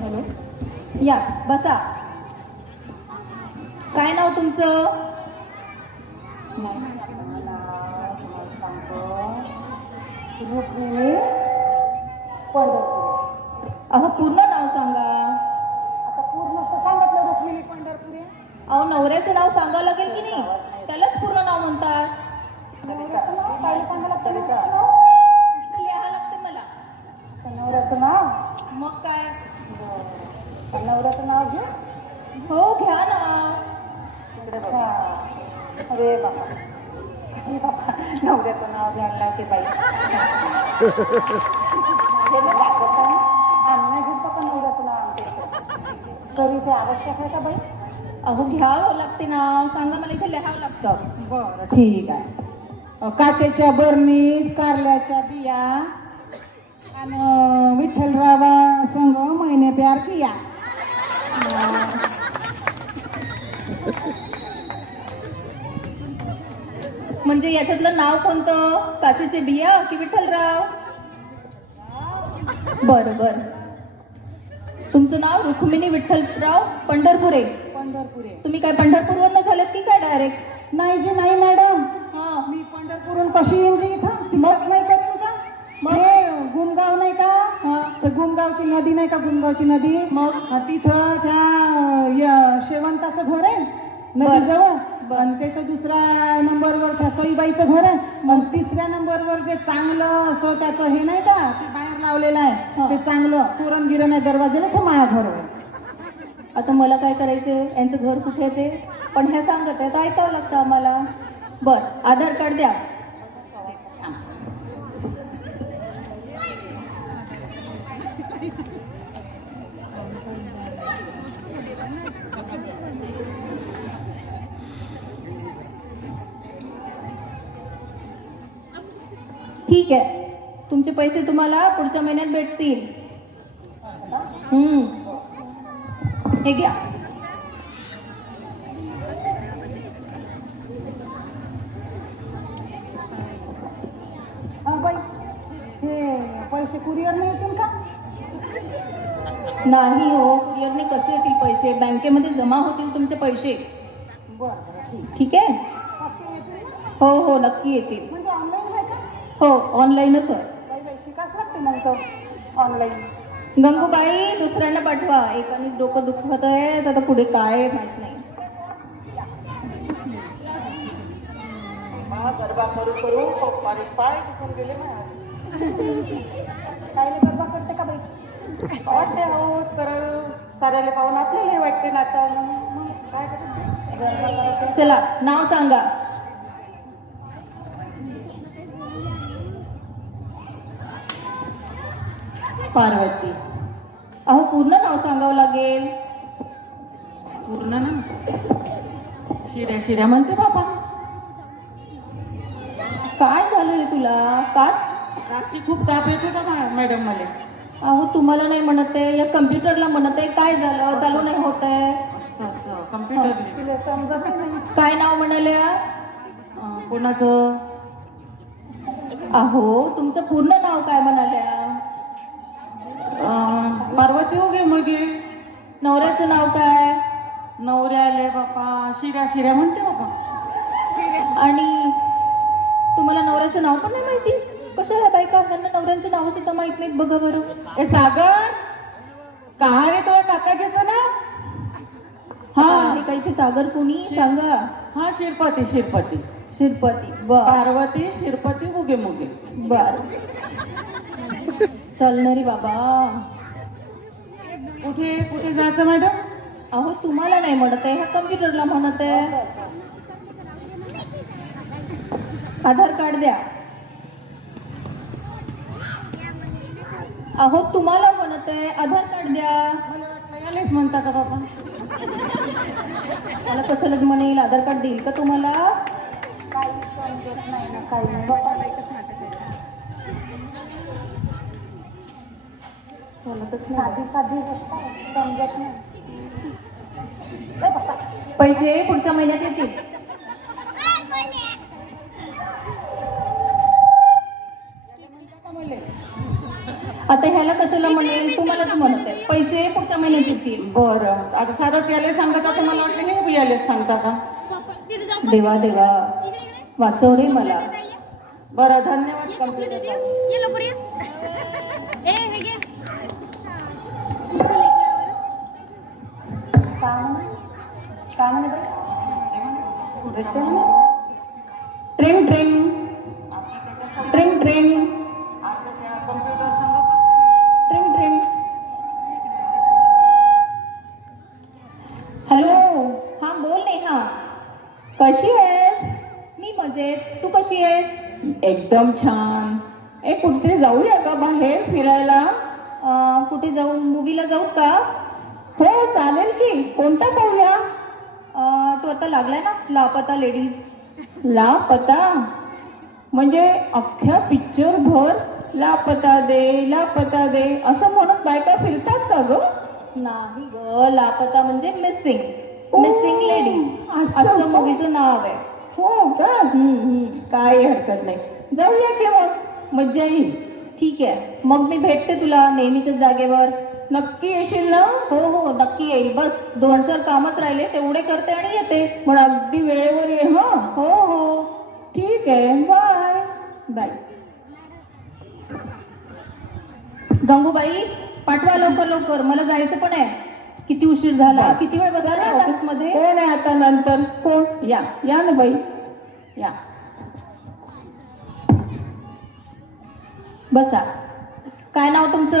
Hello, या बसा. काय नाव तुमचं? रुक्मिणी पंढरपूर. अहो पूर्ण नाव सांगा. आता पूर्ण सांगितलं रुक्मिणी पंढरपुरे. अहो नवऱ्याचं नाव सांगावं लागेल की नाही? त्यालाच पूर्ण नाव म्हणतात. नवऱ्याचं नाव काय सांगायला लागतं? लिहावं लागतं मला. नवऱ्याचं नाव? मग काय? नवऱ्याचं नाव घे. हो घ्या ना. इकडे बघा. अरे बाबा, नवऱ्याचं नाव घ्यायला लावते बाई. हे नाही लागत आहे. आम्ही घेतो का नवऱ्याचं नाव आमच्या तरी ते आवश्यक आहे का बाई? अहो घ्यावं लागते नाव. सांगा मला, इथे लिहावं लागतं. बरं ठीक आहे. काचेच्या बरणीत कारल्याच्या बिया आणि विठ्ठलरावा संग महिने प्यार किया. म्हणजे याच्यातलं नाव कोणतं? काचेचे बिया की विठ्ठलराव? बरं बरं. तुमचं नाव रुक्मिणी विठ्ठलराव पंढरपुरे. पंढरपुरे. तुम्ही काय पंढरपूरवरनं झालेत की काय डायरेक्ट? नाही जी नाही मॅडम, हा. मी पंढरपूरहून कशी येईन जी इथं? मग नाही करतो का? मग? हे गुमगाव नाही का? हा. तर गुमगावची नदी नाही का? गुमगावची नदी. मग? तिथं त्या शेवंताचं घर आहे नदीजवळ. आणि त्याचं दुसऱ्या नंबरवर त्या सईबाईचं घर आहे. मग तिसऱ्या नंबरवर जे चांगलं असं त्याचं हे नाही का, ते बाहेर लावलेलं आहे, ते चांगलं तोरण गिरण आहे दरवाजेला, ते माझ्या घर आहे. आता मला काय करायचंय? यांचं घर कुठे आहे ते पण ह्या सांगत आहे, ऐकावं लागतं आम्हाला. बर, आधार कार्ड द्या. ठीक आहे, तुमचे पैसे तुम्हाला पुढच्या महिन्यात भेटतील. हे घ्या. हा बाई, हे पैसे कुरिअर नाही येतील का? नाही हो, कुरिअरने कसे येतील पैसे? बँकेमध्ये जमा होतील तुमचे पैसे. बरं बरं ठीक. ठीक आहे. पक्के येतील? हो हो, नक्की येतील. म्हणजे ऑनलाईन आहे का? हो, ऑनलाईनच आहे. बाई बाई, शिकाच लागते मग तो ऑनलाईन. गंगूबाई, दुसऱ्यांना पाठवा. एकाने डोकं दुखत आहे, तर आता पुढे काय माहित नाही. गरबा करू करू पाय दुखून गेले ना. काय गरबा करते का बाई? वाटते हो, तर साऱ्याला पाहून आपल्याला हे वाटते नाचावं म्हणून. मग काय करायचं? गरबा करायचं. चला, नाव सांगा. पार्वती. अहो पूर्ण नाव सांगावं लागेल. पूर्ण ना? शिऱ्या शिऱ्या म्हणते बाबा. काय झालंय तुला? का? रात्री खूप ताप येतो का मॅडम मला? अहो तुम्हाला नाही म्हणत आहे, या कम्प्युटरला म्हणत आहे. काय झालं? चालू नाही होत आहे. कम्प्युटर तिला समजत नाही. काय नाव म्हणाल्या? कोणाचं? अहो तुमचं पूर्ण नाव काय म्हणाल्या? पार्वती उगे मग. नवऱ्याचं नाव काय? नवऱ्याले बापा शिऱ्या शिऱ्या म्हणते बाबा. आणि तुम्हाला नवऱ्याचं नाव पण नाही माहिती? कशा ह्या बायका, त्यांना नवऱ्यांची नावं सुद्धा माहित नाहीत. बघा बरं. ए सागर, का रे तो काका घेतो ना? हा, काही सागर कोणी सांगा. हा, शिरपती शिरपती शिरपती. बर. पार्वती शिरपती उगे मुगे. बर, चालणारी बाबा. कुठे कुठे जायचं मॅडम? अहो तुम्हाला नाही म्हणत आहे, ह्या कम्प्युटरला म्हणत आहे. आधार कार्ड द्या. अहो तुम्हाला म्हणत आहे, आधार कार्ड द्या. मला वाटलं यालेच म्हणता का बाबा? मला कशाला म्हणेल? आधार कार्ड देईल का तुम्हाला? काही समजत नाही ना, काही नाही बाबा. साधी साधी गोष्ट आहे, समजत नाही. पैसे पुढच्या महिन्यात येतील. आता ह्याला कशाला म्हणेल, तुम्हालाच म्हणते. पैसे पुढच्या महिन्यात येतील. बरं, आता सारं यायला सांगत आता मला वाटलं नाही यायलाच सांगता का. देवा देवा, वाचव रे मला. बरं, धन्यवाद कम्प्युटर. ट्रिंग ट्रिंग ट्रिंग ट्रिंग ट्रिंग ट्रिंग. हॅलो, हा बोल नेहा. कशी आहेस? मी मजेत, तू कशी आहेस? एकदम छान. कुठे जाऊया का बाहेर फिरायला? कुठे जाऊ, मूवीला जाऊ का? हो चालेल की. कोणता पाहूया? तू आता लागलाय ना लापता लेडीज. लापता म्हणजे अख्ख्या पिक्चर भर लापता दे असं म्हणत बायका फिरतात का ग? नाही ग, लापता म्हणजे मिसिंग. ओ, मिसिंग लेडी असं असं का? मूवीचं नाव आहे. हो का? काही हरकत नाही, जाऊया की मग, मज्जा येईल. ठीक आहे, मग मी भेटते तुला नेहमीच्या जागेवर. नक्की येशील ना? हो हो, नक्की येईल. बस 2-4 कामच राहिले, तेवढे करते आणि येते. पण अगदी वेळेवर ये. हा हो हो, ठीक आहे, बाय. बाय. गंगूबाई, पाठवा लवकर लवकर, मला जायचं पण आहे. किती उशीर झाला, किती वेळ बसला ऑफिस मध्ये. कोण आहे आता नंतर? कोण? या या ना बाई, या. बसा. काय नाव तुमचं?